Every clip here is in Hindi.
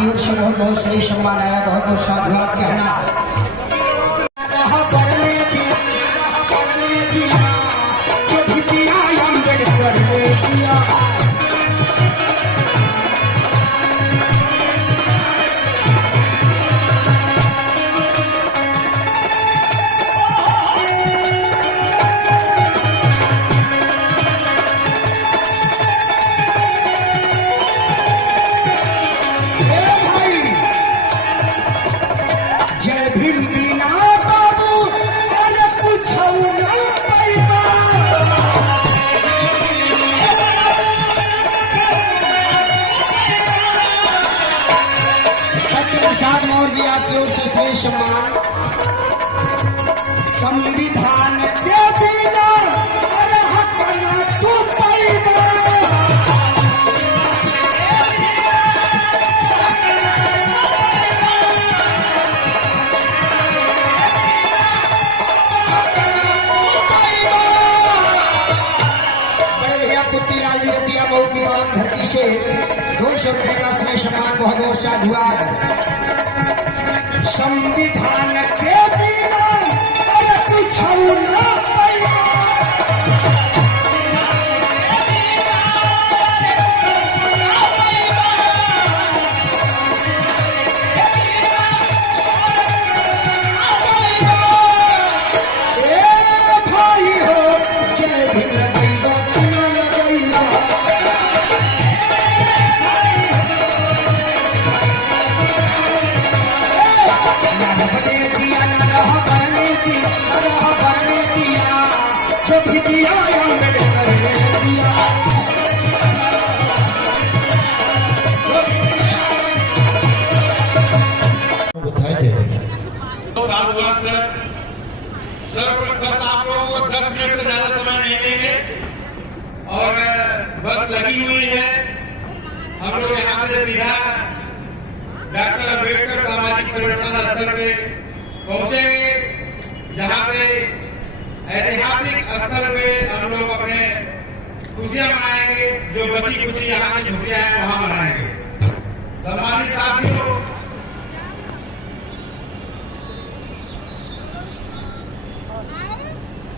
आपकी ओर से बहुत बहुत सही सम्मान आया, बहुत बहुत साधुवाद कहना। प्रसाद मौर्य जी आपकी ओर से श्रेष्ठ सम्मान। संविधान के बिना अरे हक ना तू पाइबा, बड़े भैया पुत्री राजी रतिया मऊ की पावन धरती से 200 रुपये का श्रेष्ठ सम्मान, बहुत बहुत साधुवाद। संविधान के बिना अरे कुछ ना पाइबा, भाई हो जय भीम लगैबा कि ना लगैबा, जो भी दिया अम्बेडकर ने दिया। सर बस आप लोगों को 10 मिनट से ज्यादा समय नहीं देंगे और बस लगी हुई है। हम लोग यहाँ से सीधा डॉक्टर अम्बेडकर सामाजिक परिवर्तन स्थल पे पहुंचेंगे, जहाँ पे ऐतिहासिक स्थल पे हम लोग अपने खुशियां मनाएंगे। जो बची खुशी यहाँ की खुशियां हैं वहां मनाएंगे। सम्मानित साथियों,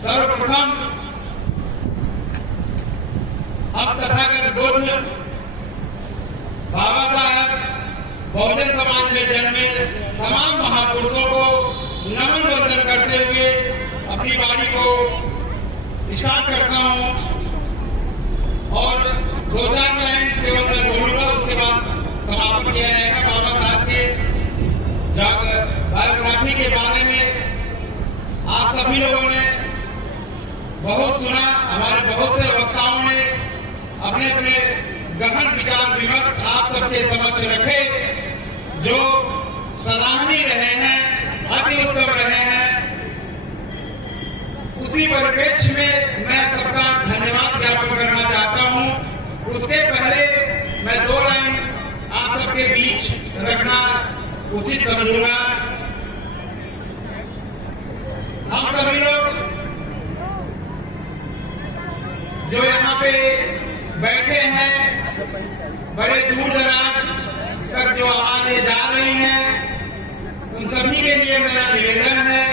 सर्वप्रथम हम तथागत बुद्ध बाबा साहब बहुजन समाज में जन्मे तमाम महापुरुषों को नमन वंदन करते हुए अपनी वाणी को स्टार्ट करता हूं और 2-4 लाइन केवल मैं बोलूंगा, उसके बाद समापन किया जाएगा। बाबा साहब के बायोग्राफी के बारे में आप सभी लोगों ने बहुत सुना, हमारे बहुत से वक्ताओं ने अपने अपने गहन विचार विमर्श आप सबके समक्ष रखे, जो सराहनीय रहे हैं, अति उत्तम रहे हैं। उसी परिप्रेक्ष्य में मैं सबका धन्यवाद ज्ञापन करना चाहता हूं। उसके पहले मैं 2 लाइन आप सबके बीच रखना उचित समझूंगा। हम सभी लोग जो यहाँ पे बैठे हैं, बड़े दूर दराज तक जो आवाजें जा रही हैं, उन सभी के लिए मेरा निवेदन है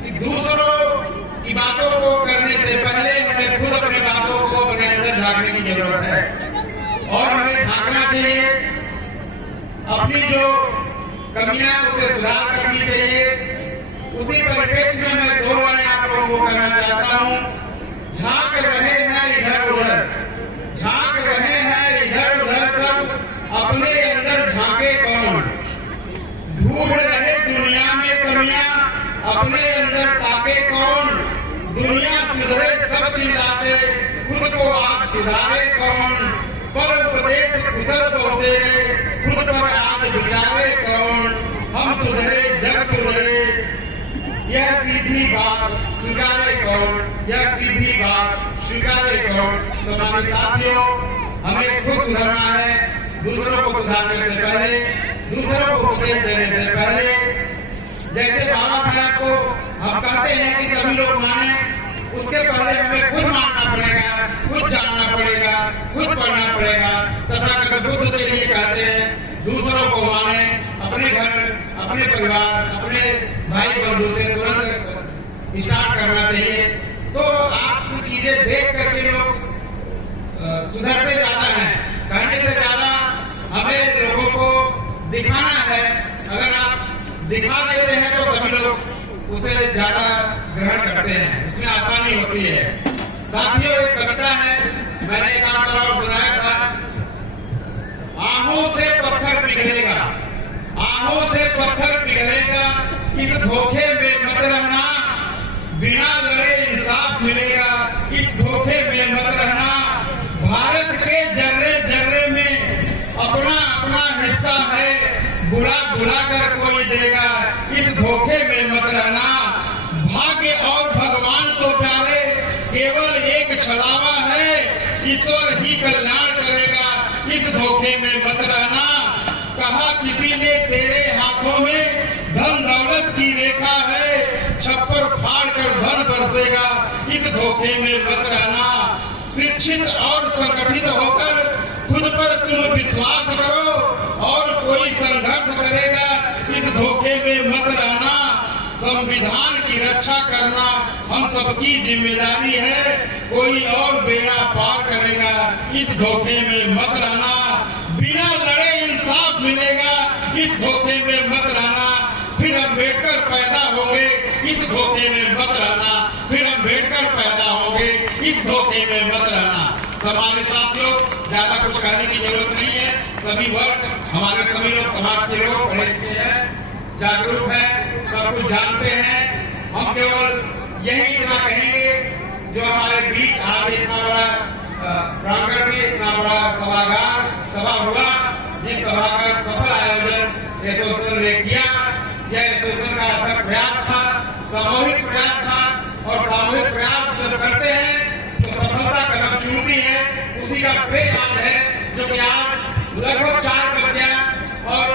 कि दूसरों की बातों को करने से पहले हमें खुद अपनी बातों को अपने अंदर झांकने की जरूरत है और हमें झांकना चाहिए। अपनी जो कमियां उसे सुधार करनी चाहिए। उसी परिप्रेक्ष्य में मैं 2 बातें आप लोगों को कहना चाहता हूं। झांक रहे हैं इधर उधर, झांक रहे हैं इधर उधर, सब अपने अंदर झांके कौन? ढूंढ रहे दुनिया में कमियां, अपने अंदर ताके कौन? दुनिया सुधरे सब चिल्लाते, खुद को आप सुधारे कौन? पर उपदेश कुशल बोलते, खुद पर आप विचारे कौन? हम सुधरे जग सुधरे, यह सीधी बात स्वीकारे कौन? यह सीधी बात स्वीकारे कौन? सम्मानित साथियों, हमें खुद सुधरना है। दूसरों को सुधारने से पहले, दूसरों को उपदेश देने से पहले, जैसे बाबा साहब को हम कहते हैं कि सभी लोग माने, उसके पहले हमें खुद मानना पड़ेगा, खुद जानना पड़ेगा, खुद पढ़ना पड़ेगा। तथागत बुद्ध के लिए कहते हैं दूसरों को अपने परिवार, अपने भाई बंधु से तुरंत स्टार्ट करना चाहिए। तो आपकी चीजें देख करके लोग सुधरते जाता है। कहने से ज्यादा हमें लोगों को दिखाना है। अगर आप दिखा देते हैं तो सभी लोग उसे ज्यादा ग्रहण करते हैं, उसमें आसानी होती है। साथियों, एक कविता है, मैंने एक आध बार सुनाया था, आहों से पत्थर पिघलेगा, आहों से पत्थर पिघलेगा, इस धोखे में मत रहना, बिना लड़े इंसाफ मिलेगा, इस धोखे में मत रहना। भारत के जर्रे जर्रे में अपना अपना हिस्सा है, बुला बुला कर कोई देगा, इस धोखे में मत रहना। भाग्य और भगवान तो प्यारे, केवल एक छलावा है, ईश्वर ही कल्याण करेगा, इस धोखे में मत रहना। कहा किसी ने तेरे हाथों में धन दौलत की रेखा है, छप्पर फाड़ कर धन बरसेगा, इस धोखे में मत रहना। शिक्षित और संगठित होकर खुद पर तुम विश्वास करो, और कोई संघर्ष करेगा, इस धोखे में मत रहना। संविधान की रक्षा करना हम सबकी जिम्मेदारी है, कोई और बेड़ा पार करेगा, इस धोखे में मत रहना। बिना लड़े इंसाफ मिलेगा, इस धोखे में मत रहना। फिर अम्बेडकर पैदा होंगे, इस धोखे में मत रहना। फिर अम्बेडकर पैदा होंगे, इस धोखे में मत रहना। हमारे साथियों, ज्यादा कुछ कहने की जरूरत नहीं है। सभी वर्ग, हमारे सभी लोग समाज के लोग पढ़े लिखे हैं, जागरूक हैं, सब कुछ जानते हैं। हम केवल यही इतना कहेंगे, जो हमारे बीच आज इतना बड़ा प्रांगण में इतना बड़ा सभागार सभा हुआ, जिस सभा का सफल आयोजन एसोसिएशन ने किया, यह एसोसिएशन का अथक प्रयास था, सामूहिक प्रयास था। और सामूहिक प्रयास जब करते हैं तो सफलता कदम चूमती है। उसी का श्रेय आज है, जो कि आज लगभग 4 बज गया और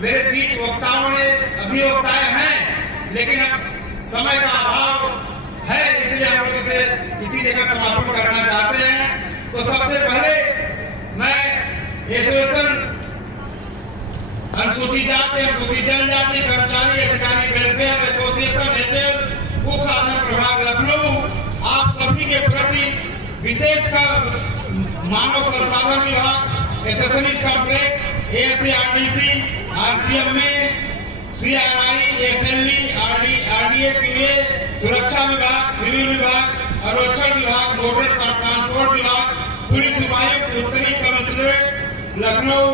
मेरे बीच वक्ताओं ने अभी वक्ताएं हैं, लेकिन अब समय का अभाव है, इसलिए हम लोग इसे इसी जगह समापन करना चाहते हैं। तो सबसे पहले मैं एसोसिएशन अनुसूचित जाति, अनुसूचित जनजाति कर्मचारी अधिकारी वेलफेयर एसोसिएशन एचएल उप शासन प्रभाग लखनऊ, आप सभी के प्रति विशेषकर मानव संसाधन विभाग, एसएसएनएस कॉम्प्लेक्स, एएससीआरडीसी, आरसीएम में, सीआरआई, एफएलई, आरडीए, पीए, सुरक्षा विभाग, सिविल विभाग, अरोक्षण विभाग, मोटर ट्रांसपोर्ट विभाग, पुलिस उपायुक्त, उत्तरी कमिश्नरेट लखनऊ,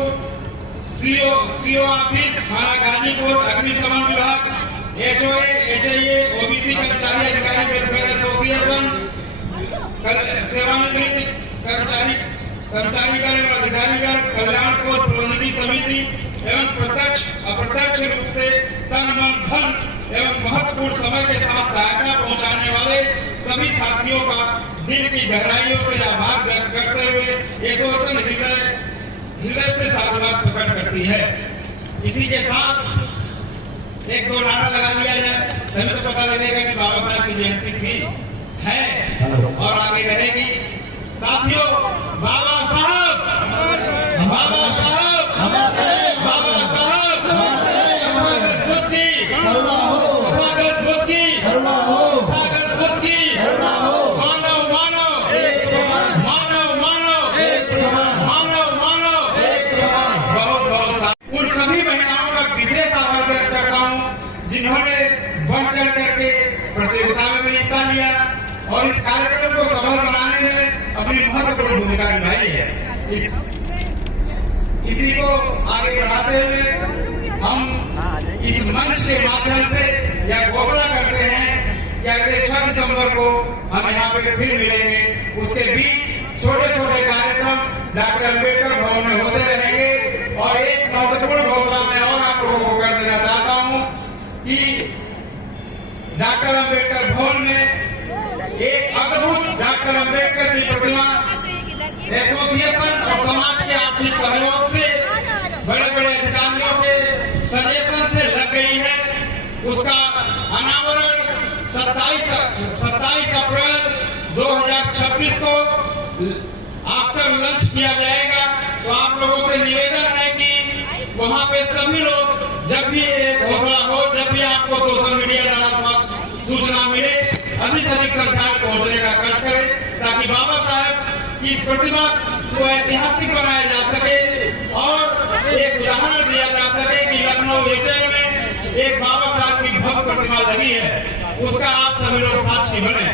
सीओ ऑफिस थाना गाजीपुर, अग्निशमन विभाग, एचओए, एचआईए, ओबीसी कर्मचारी अधिकारी वेलफेयर एसोसिएशन, सेवानिवृत्त कर्मचारीगण और अधिकारीगण कल्याण कोष प्रबंधकी समिति एवं प्रत्यक्ष अप्रत्यक्ष रूप से तन मन धन एवं महत्वपूर्ण समय के साथ सहायता पहुंचाने वाले सभी साथियों का दिल की गहराइयों से आभार व्यक्त करते हुए एसोसिएशन हृदय से साधुवाद प्रकट करती है। इसी के साथ एक दो नारा लगा लिया जाए, तभी तो पता लगेगा कि बाबा साहब की जयंती थी, है और आगे रहेगी। साथियों, बाबा साहब, बाबा साहब, बाबा साहब, भगत बुद्धि, भगत बुद्धि, भगत बुद्धि, मानव मानव, मानव मानव, मानव मानव, बहुत बहुत उन सभी महिलाओं का विशेष आभार व्यक्त करता हूँ, जिन्होंने बढ़ चढ़ करके प्रतियोगिता में भी हिस्सा लिया और इस कार्यक्रम को सफल बनाने में अपनी महत्वपूर्ण भूमिका निभाई है। इसी को आगे बढ़ाते हुए हम इस मंच के माध्यम से यह घोषणा करते हैं कि अगले 6 दिसंबर को हम यहाँ पे फिर मिलेंगे। उसके बीच छोटे छोटे कार्यक्रम डॉक्टर अम्बेडकर भवन में होते रहेंगे। और एक महत्वपूर्ण घोषणा मैं और आप लोगों को कर देना चाहता हूँ कि डॉक्टर अम्बेडकर भवन में एक अद्भुत डॉक्टर अम्बेडकर की प्रतिमा एसोसिएशन और समाज के आर्थिक सहयोग से बड़े बड़े अधिकारियों के सजेशन से लग गई है। उसका अनावरण 27 अप्रैल 2026 को आफ्टर लंच किया जाएगा। तो आप लोगों से निवेदन है कि वहाँ पे सभी लोग जब भी एक घोषणा आपको सोशल मीडिया द्वारा सूचना मिले, अधिक से अधिक संख्या में पहुंचने का कष्ट करें, ताकि बाबा साहब की प्रतिमा को ऐतिहासिक बनाया जा सके और एक उदाहरण दिया जा सके कि लखनऊ एशिया में एक बाबा साहब की भव्य प्रतिमा लगी है, उसका आप सभी लोग साक्षी बने।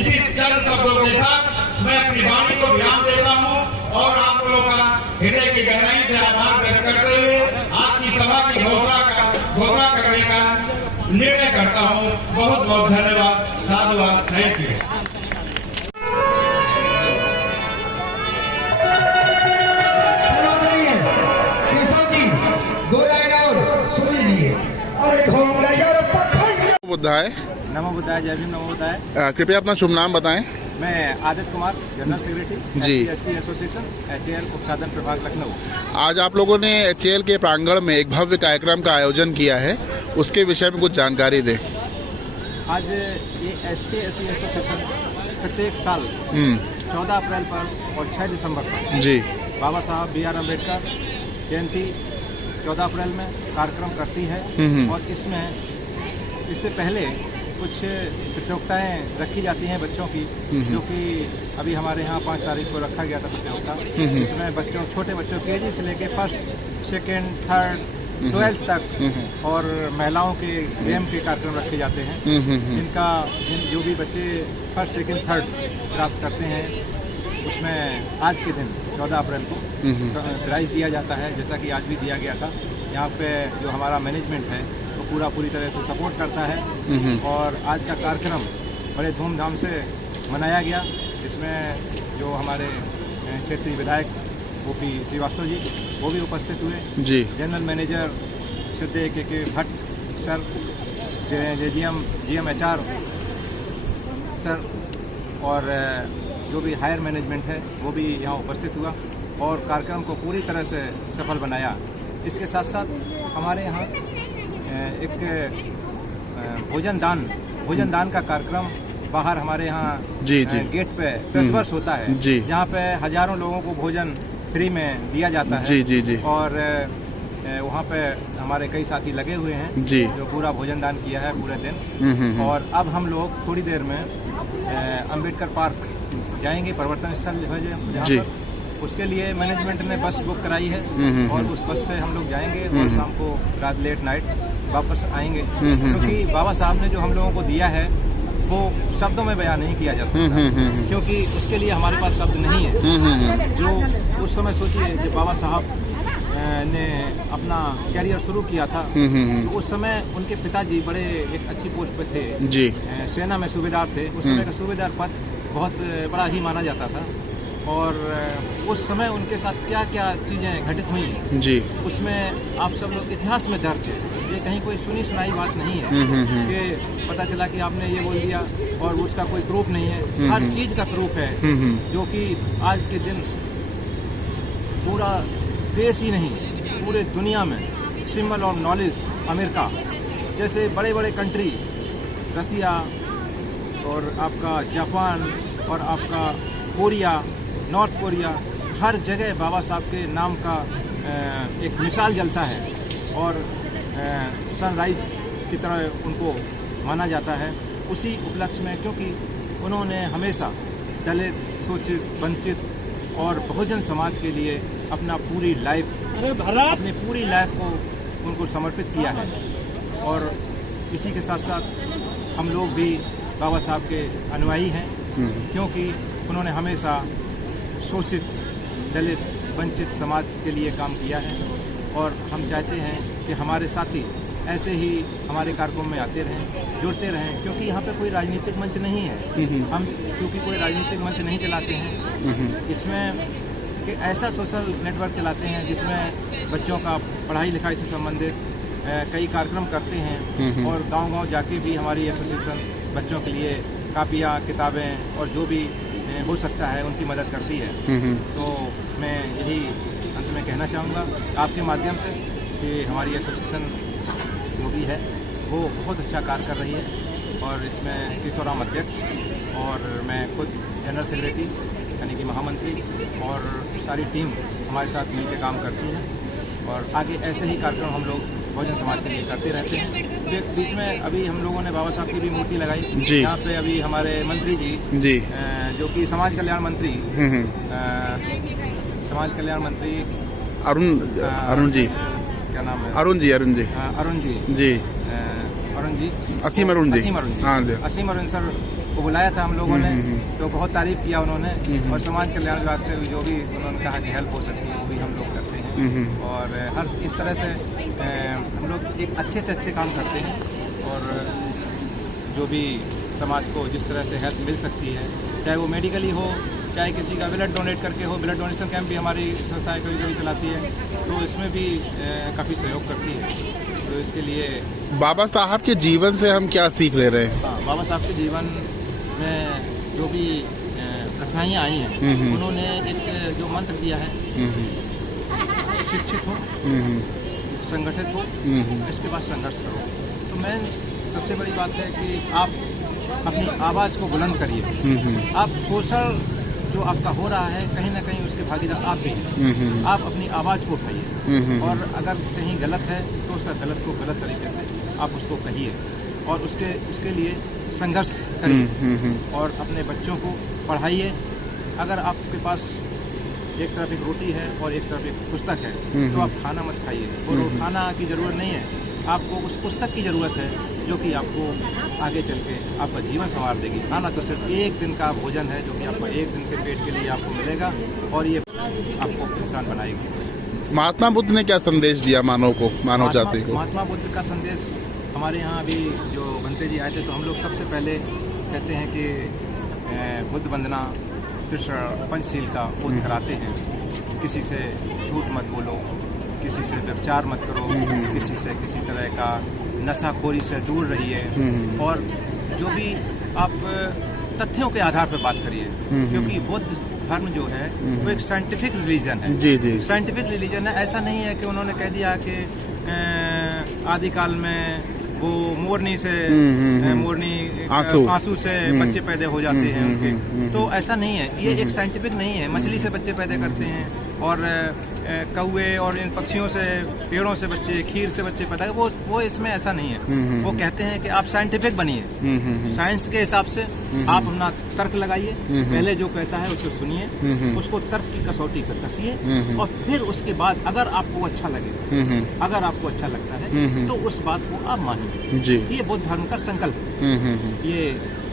इसी चंद शब्दों के साथ मैं अपनी वाणी को विराम देता हूँ और आप लोगों का हृदय की गहराई से आभार व्यक्त करते हुए आज की सभा की घोषणा करने का निर्णय करता हूँ। बहुत बहुत धन्यवाद, साधुवाद, थैंक यू। बुद्धाय। नमो बुद्धाय, जय भीम, नमो बुद्धाय। कृपया अपना शुभ नाम बताएं। मैं आदित्य कुमार, जनरल सेक्रेटरी जी SC एसोसिएशन HAL उपसाधन प्रभाग लखनऊ। आज आप लोगों ने HAL के प्रांगण में एक भव्य कार्यक्रम का आयोजन किया है, उसके विषय में कुछ जानकारी दें। आज ये SC एसोसिएशन प्रत्येक साल 14 अप्रैल पर और 6 दिसंबर पर जी बाबा साहब BR अम्बेडकर जयंती 14 अप्रैल में कार्यक्रम करती है और इससे पहले कुछ प्रतियोगिताएं रखी जाती हैं बच्चों की, जो कि अभी हमारे यहाँ 5 तारीख को रखा गया था प्रतियोगिता। इसमें बच्चों, छोटे बच्चों KG से लेके 1st, 2nd, 3rd, 12th तक और महिलाओं के गेम के कार्यक्रम रखे जाते हैं, जो भी बच्चे 1st, 2nd, 3rd प्राप्त करते हैं उसमें आज के दिन 14 अप्रैल को प्राइज दिया जाता है, जैसा कि आज भी दिया गया था। यहाँ पे जो हमारा मैनेजमेंट है वो पूरी तरह से सपोर्ट करता है और आज का कार्यक्रम बड़े धूमधाम से मनाया गया। इसमें जो हमारे क्षेत्रीय विधायक OP श्रीवास्तव जी वो भी उपस्थित हुए जी, जनरल मैनेजर श्रद्धेय KK Bhatt sir, GM HR sir और जो भी हायर मैनेजमेंट है वो भी यहाँ उपस्थित हुआ और कार्यक्रम को पूरी तरह से सफल बनाया। इसके साथ साथ हमारे यहाँ एक भोजन दान का कार्यक्रम बाहर हमारे यहाँ गेट पे प्रतिवर्ष होता है, जहाँ पे हजारों लोगों को भोजन फ्री में दिया जाता है। जी। और वहाँ पे हमारे कई साथी लगे हुए हैं जो पूरा भोजन दान किया है पूरे दिन। और अब हम लोग थोड़ी देर में अम्बेडकर पार्क जाएंगे, परिवर्तन स्थल जहाँ पर उसके लिए मैनेजमेंट ने बस बुक कराई है और उस बस से हम लोग जाएंगे और शाम को रात लेट नाइट वापस आएंगे, क्योंकि बाबा साहब ने जो हम लोगों को दिया है वो शब्दों में बयान नहीं किया जा सकता, क्योंकि उसके लिए हमारे पास शब्द नहीं है। जो उस समय सोचिए जब बाबा साहब ने अपना कैरियर शुरू किया था तो उस समय उनके पिताजी बड़े एक अच्छी पोस्ट पे थे, सेना में सूबेदार थे। उस समय का सूबेदार पद बहुत बड़ा ही माना जाता था और उस समय उनके साथ क्या क्या चीज़ें घटित हुई जी, उसमें आप सब लोग इतिहास में दर्ज है। ये कहीं कोई सुनी सुनाई बात नहीं है कि पता चला कि आपने ये बोल दिया और उसका कोई प्रूफ नहीं है। हर चीज़ का प्रूफ है, जो कि आज के दिन पूरा देश ही नहीं पूरे दुनिया में सिंबल ऑफ नॉलेज अमेरिका जैसे बड़े बड़े कंट्री, रसिया और आपका जापान और आपका कोरिया, नॉर्थ कोरिया, हर जगह बाबा साहब के नाम का एक मिसाल जलता है और सनराइज की तरह उनको माना जाता है। उसी उपलक्ष्य में, क्योंकि उन्होंने हमेशा दलित, शोषित, वंचित और बहुजन समाज के लिए अपनी पूरी लाइफ को उनको समर्पित किया है। और इसी के साथ साथ हम लोग भी बाबा साहब के अनुयायी हैं, क्योंकि उन्होंने हमेशा शोषित, दलित, वंचित समाज के लिए काम किया है और हम चाहते हैं कि हमारे साथी ऐसे ही हमारे कार्यक्रम में आते रहें, जुड़ते रहें, क्योंकि यहाँ पे कोई राजनीतिक मंच नहीं है। हम क्योंकि कोई राजनीतिक मंच नहीं चलाते हैं, इसमें कि ऐसा सोशल नेटवर्क चलाते हैं जिसमें बच्चों का पढ़ाई लिखाई से संबंधित कई कार्यक्रम करते हैं और गांव-गांव जाके भी हमारी एसोसिएशन बच्चों के लिए कापियाँ, किताबें और जो भी हो सकता है उनकी मदद करती है। तो मैं यही अंत में कहना चाहूँगा आपके माध्यम से कि हमारी एसोसिएशन जो भी है वो बहुत अच्छा कार्य कर रही है और इसमें किशोराम अध्यक्ष और मैं खुद जनरल सेक्रेटरी यानी कि महामंत्री और सारी टीम हमारे साथ मिलकर काम करती है और आगे ऐसे ही कार्यक्रम हम लोग भोजन समाज के लिए करते रहते हैं। बीच में अभी हम लोगों ने बाबा साहब की भी मूर्ति लगाई यहाँ पे। अभी हमारे मंत्री जी जो कि समाज कल्याण मंत्री अरुण जी, क्या नाम है? अरुण जी असीम अरुण सर को बुलाया था हम लोगों ने, तो बहुत तारीफ किया उन्होंने। और समाज कल्याण विभाग से जो भी उन्होंने कहा कि हेल्प हो सकती है वो भी हम लोग करते हैं। और हर इस तरह से हम लोग एक अच्छे से अच्छे काम करते हैं। और जो भी समाज को जिस तरह से हेल्प मिल सकती है, चाहे वो मेडिकली हो, चाहे किसी का ब्लड डोनेट करके हो। ब्लड डोनेशन कैंप भी हमारी संस्थाएं कभी कभी चलाती है, तो इसमें भी काफ़ी सहयोग करती है। तो इसके लिए बाबा साहब के जीवन से हम क्या सीख ले रहे हैं? बाबा साहब के जीवन में जो भी कठिनाइयाँ आई हैं, उन्होंने एक जो मंत्र दिया है, शिक्षित हो, संगठित हो, इसके बाद संघर्ष करो। तो मैं सबसे बड़ी बात है कि आप अपनी आवाज़ को बुलंद करिए। आप सोशल जो आपका हो रहा है, कहीं ना कहीं उसके भागीदार आप भी हैं। आप अपनी आवाज़ को उठाइए, और अगर कहीं गलत है तो उसका गलत को गलत तरीके से आप उसको कहिए, और उसके लिए संघर्ष करिए, और अपने बच्चों को पढ़ाइए। अगर आपके पास एक तरफ एक रोटी है और एक तरफ एक पुस्तक है, तो आप खाना मत खाइए। और वो खाना की ज़रूरत नहीं है, आपको उस पुस्तक की ज़रूरत है जो कि आपको आगे चल के आपका जीवन संवार देगी। खाना तो सिर्फ एक दिन का भोजन है, जो कि आपको एक दिन के पेट के लिए आपको मिलेगा, और ये आपको इंसान बनाएगी। महात्मा बुद्ध ने क्या संदेश दिया मानव को, मानव जाति को? महात्मा बुद्ध का संदेश हमारे यहाँ अभी जो बनते जी आए थे, तो हम लोग सबसे पहले कहते हैं कि बुद्ध वंदना त्रिशरण पंचशील का बोध कराते हैं। किसी से झूठ मत बोलो, किसी से व्यभिचार मत करो, किसी से किसी तरह का नशाखोरी से दूर रहिए, और जो भी आप तथ्यों के आधार पर बात करिए, क्योंकि बुद्ध धर्म जो है वो एक साइंटिफिक रिलीजन है। साइंटिफिक रिलीजन है। ऐसा नहीं है कि उन्होंने कह दिया कि आदिकाल में वो मोरनी आंसू से बच्चे पैदा हो जाते हैं उनके, तो ऐसा नहीं है। ये एक साइंटिफिक नहीं है। मछली से बच्चे पैदा करते हैं, और कौवे और इन पक्षियों से, पेड़ों से बच्चे, खीर से बच्चे पैदा, वो इसमें ऐसा नहीं है। वो कहते हैं कि आप साइंटिफिक बनिए, साइंस के हिसाब से आप अपना तर्क लगाइए। पहले जो कहता है उसको सुनिए, उसको तर्क की कसौटी पर कसिए, और फिर उसके बाद अगर आपको अच्छा लगे, अगर आपको अच्छा लगता है, तो उस बात को आप मानिए। ये बौद्ध धर्म का संकल्प, ये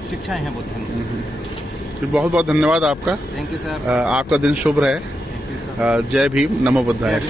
शिक्षाएं हैं बौद्ध धर्म। बहुत बहुत धन्यवाद आपका। Thank you sir. आपका दिन शुभ रहे। जय भीम, नमो बुद्धाय।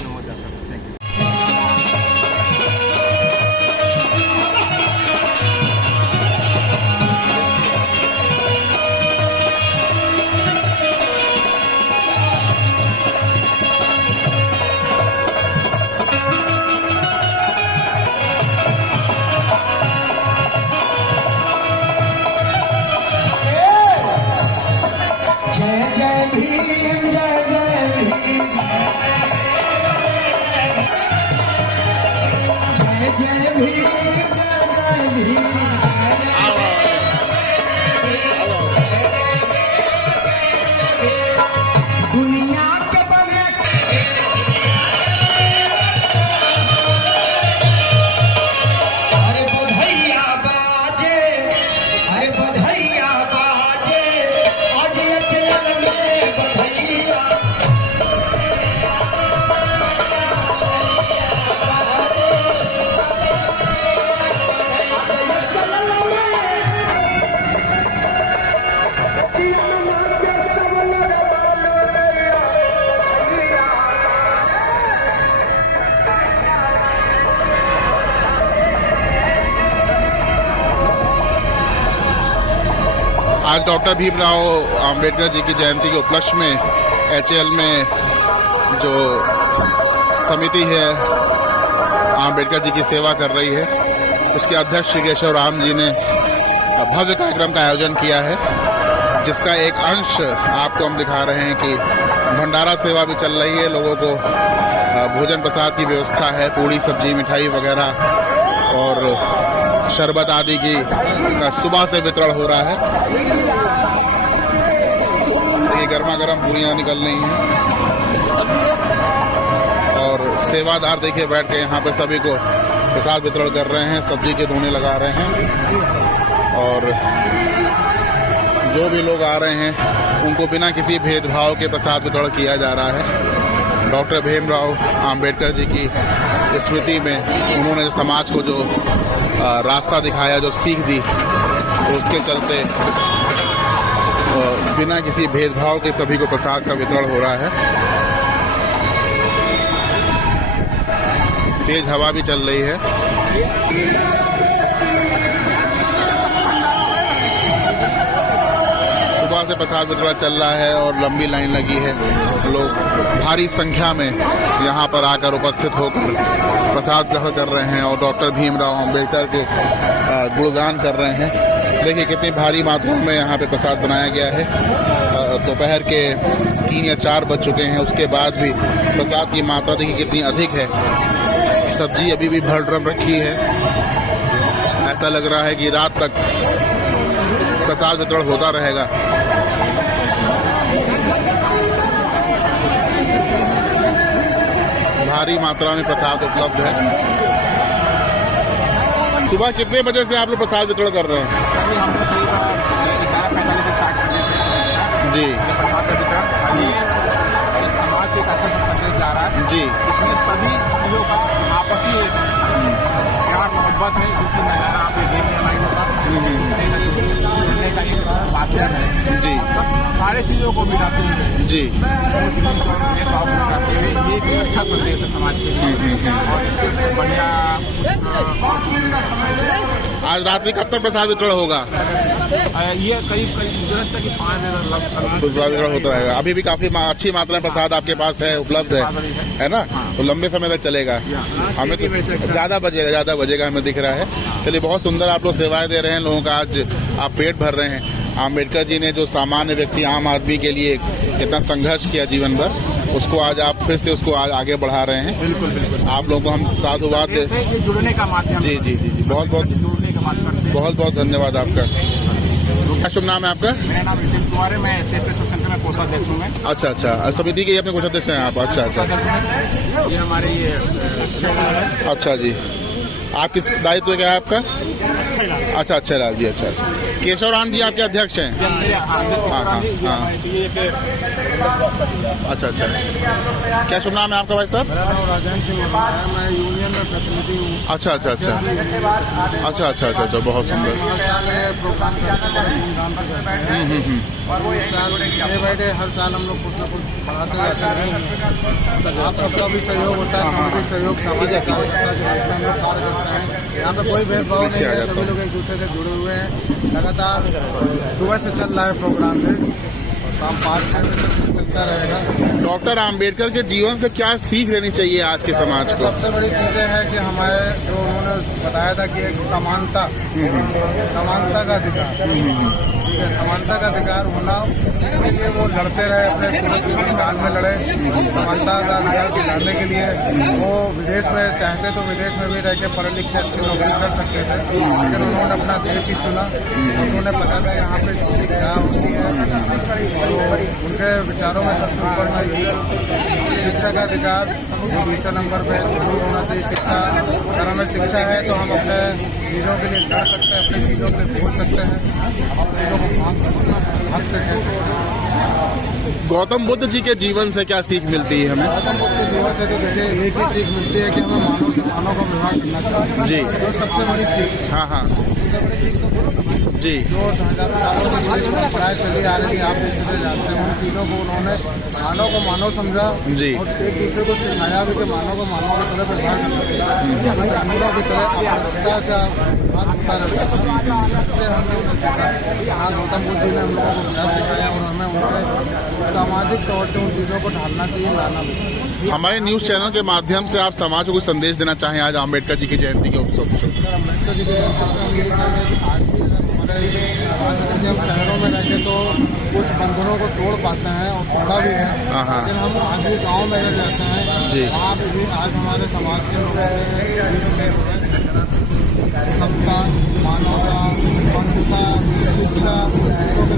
आज डॉक्टर भीमराव अंबेडकर जी की जयंती के उपलक्ष्य में HAL में जो समिति है अंबेडकर जी की सेवा कर रही है, उसके अध्यक्ष श्री केशव राम जी ने भव्य कार्यक्रम का आयोजन किया है, जिसका एक अंश आपको हम दिखा रहे हैं कि भंडारा सेवा भी चल रही है। लोगों को भोजन प्रसाद की व्यवस्था है, पूड़ी सब्जी मिठाई वगैरह और शरबत आदि की सुबह से वितरण हो रहा है। ये गर्मा गर्म पूड़ियाँ निकल रही हैं, और सेवादार देखिए बैठ के यहाँ पे सभी को प्रसाद वितरण कर रहे हैं, सब्जी के धोने लगा रहे हैं और जो भी लोग आ रहे हैं उनको बिना किसी भेदभाव के प्रसाद वितरण किया जा रहा है। डॉक्टर भीमराव अंबेडकर जी की स्मृति में उन्होंने जो समाज को जो रास्ता दिखाया, जो सीख दी, तो उसके चलते बिना किसी भेदभाव के सभी को प्रसाद का वितरण हो रहा है। तेज हवा भी चल रही है। सुबह से प्रसाद वितरण चल रहा है और लंबी लाइन लगी है। लोग भारी संख्या में यहाँ पर आकर उपस्थित होकर प्रसाद ग्रहण कर रहे हैं और डॉक्टर भीमराव अंबेडकर के गुणगान कर रहे हैं। देखिए कितनी भारी मात्रा में यहाँ पे प्रसाद बनाया गया है। दोपहर के 3 या 4 बज चुके हैं, उसके बाद भी प्रसाद की मात्रा देखिए कितनी अधिक है। सब्जी अभी भी भरड्रम रखी है। ऐसा लग रहा है कि रात तक प्रसाद वितरण होता रहेगा। भारी मात्रा में प्रसाद उपलब्ध है। सुबह कितने बजे से आप लोग प्रसाद वितरण कर रहे हैं? जी समाज के तरफ से संदेश जा रहा है जी, इसमें सभी चीजों का आपसी प्यार मोहब्बत है, जो कि महिला आप देखने का एक बातें हैं जी, सारे चीजों को मिलाते हैं जी, ये एक अच्छा संदेश है समाज के लिए और इससे बढ़िया। आज रात्रि कब तक प्रसाद वितरण होगा? ये करीब 5 वितरण होता रहेगा। अभी भी काफी अच्छी मात्रा में प्रसाद आपके पास है, उपलब्ध है ना? तो लंबे समय तक चलेगा। हमें तो ज्यादा बजेगा हमें दिख रहा है। चलिए, बहुत सुंदर आप लोग सेवाएं दे रहे हैं लोगों का। आज आप पेट भर रहे हैं। अम्बेडकर जी ने जो सामान्य व्यक्ति, आम आदमी के लिए इतना संघर्ष किया जीवन भर, उसको आज आप फिर से उसको आज आगे बढ़ा रहे हैं। बिल्कुल बिल्कुल। आप लोगों को हम साधुवाद दे जुड़ने का माध्यम। जी जी जी जी, बहुत बहुत धन्यवाद आपका। क्या शुभ नाम है आपका? मेरा नाम विजय कुमार है। मैं क्षेत्र सेंटर में कोषाध्यक्ष हूँ। अच्छा अच्छा, समिति के अपने कोषाध्यक्ष हैं आप? अच्छा अच्छा, ये हमारे ये अच्छा जी। आप किस दायित्व क्या है आपका? अच्छा अच्छा लाल जी, अच्छा अच्छा। केशव राम जी आपके अध्यक्ष हैं? हाँ हाँ हाँ, अच्छा अच्छा। क्या शुभ नाम है आपका भाई साहब? राजेंद्र सिंह, मैं यूनियन में प्रतिनिधि हूँ। अच्छा अच्छा अच्छा अच्छा अच्छा अच्छा अच्छा, बहुत सुंदर। हर साल हम लोग कुछ न कुछ बढ़ाते रहते हैं। आप सबका भी सहयोग होता है, भी सहयोग सामाजिक कार्यकर्ता जो हम लोग कार्य करते हैं। यहाँ पे कोई भेदभाव नहीं है, सभी लोग एक दूसरे से जुड़े हुए हैं। लगातार सुबह से चल रहा है प्रोग्राम में, शाम 5-6 बजे तक चलता रहेगा। डॉक्टर अंबेडकर के जीवन से क्या सीख लेनी चाहिए आज के समाज को? सबसे बड़ी चीजें है कि हमारे जो उन्होंने बताया था कि एक समानता का अधिकार, समानता का अधिकार होना, इसके लिए वो लड़ते रहे, अपने पूरे काल में लड़े समानता का अधिकार दिलाने के लिए। वो विदेश में चाहते तो विदेश में भी रह के पढ़े लिख के अच्छी नौकरी कर सकते थे, लेकिन उन्होंने अपना देश ही चुना। उन्होंने पता था यहाँ पे स्थिति क्या होती है। तो उनके विचारों में सबसे ऊपर में शिक्षा का अधिकार दूसरे नंबर पे जरूर होना चाहिए। शिक्षा, अगर हमें शिक्षा है तो हम अपने चीज़ों के लिए लड़ सकते हैं, अपनी चीज़ों के लिए बोल सकते हैं, चीज़ों को हक से कह सकते हैं। गौतम बुद्ध जी के जीवन से क्या सीख मिलती है हमें? गौतम बुद्ध के जीवन से तो देखिए एक ही सीख मिलती है कि हमें मानव से मानव का व्यवहार करना चाहिए जी, तो सबसे बड़ी सीख। हाँ हाँ सबसे बड़ी सीख तो जी, जो हजारों सालों से पढ़ाई चली आ रही थी, आप दूसरे जानते हैं, उन चीज़ों को उन्होंने मानव को मानव समझा जी, और एक दूसरे को सिखाया भी कि मानव को मानव की तरह व्यवहार करना चाहिए, हमें जानवरों की तरह आपदा का बात होता रहता है। हम लोगों ने सीखा, आज गौतम बुद्ध जी ने हम लोगों को क्या सिखाया और हमें उनके सामाजिक तौर से उन चीज़ों को ढालना चाहिए, लाना भी। हमारे न्यूज चैनल के माध्यम से आप समाज को कुछ संदेश देना चाहें आज अम्बेडकर जी की जयंती के उत्सव? अम्बेडकर जी के जब शहरों में रहते तो कुछ बंधनों को तोड़ पाते हैं और तोड़ा भी है, लेकिन हम आज भी गाँव में अगर जाते हैं वहाँ पे भी आज हमारे समाज के लोगों सबका मानवता, बंधुता, शिक्षा के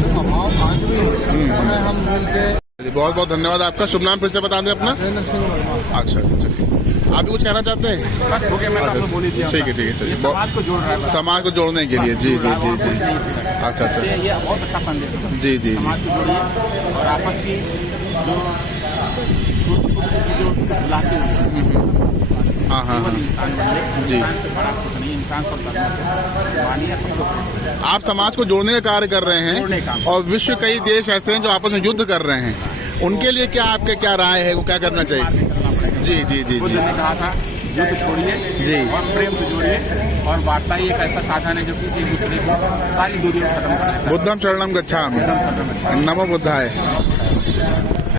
प्रभाव आज भी है। हम मिल के बहुत बहुत धन्यवाद आपका। शुभ नाम फिर से बता दें अपना? राजेंद्र सिंह वर्मा। अच्छा चलिए। आप भी कुछ कहना चाहते हैं? बस हो गया, मैं आपको बोल ही दिया। ठीक है चलिए। समाज को जोड़ रहा है, समाज को जोड़ने के लिए। जी जी जी जी। अच्छा अच्छा। ये बहुत अच्छा संदेश है। जी जी। समाज को जोड़िए और आपस की जो छोटी छोटी चीजों लाते हैं। हाँ हाँ हाँ इंसान बन ले, जी। इंसान से बड़ा कुछ नहीं, इंसान सब धर्म मानिए, सबको। आप समाज को जोड़ने का कार्य कर रहे जोड़ने हैं का। और विश्व कई देश ऐसे हैं जो आपस में युद्ध कर रहे हैं, उनके लिए क्या आपके क्या राय है, वो क्या करना चाहिए? जी जी जी बुद्ध जी ने कहा था युद्ध छोड़िए जी। और प्रेम से जोड़िए, और वार्ता ही एक ऐसा साधन है जो कि एक दूसरे को सारी दूरियों को खत्म कर देता है। बुद्धम शरणम गच्छामि। नमो बुद्धाय।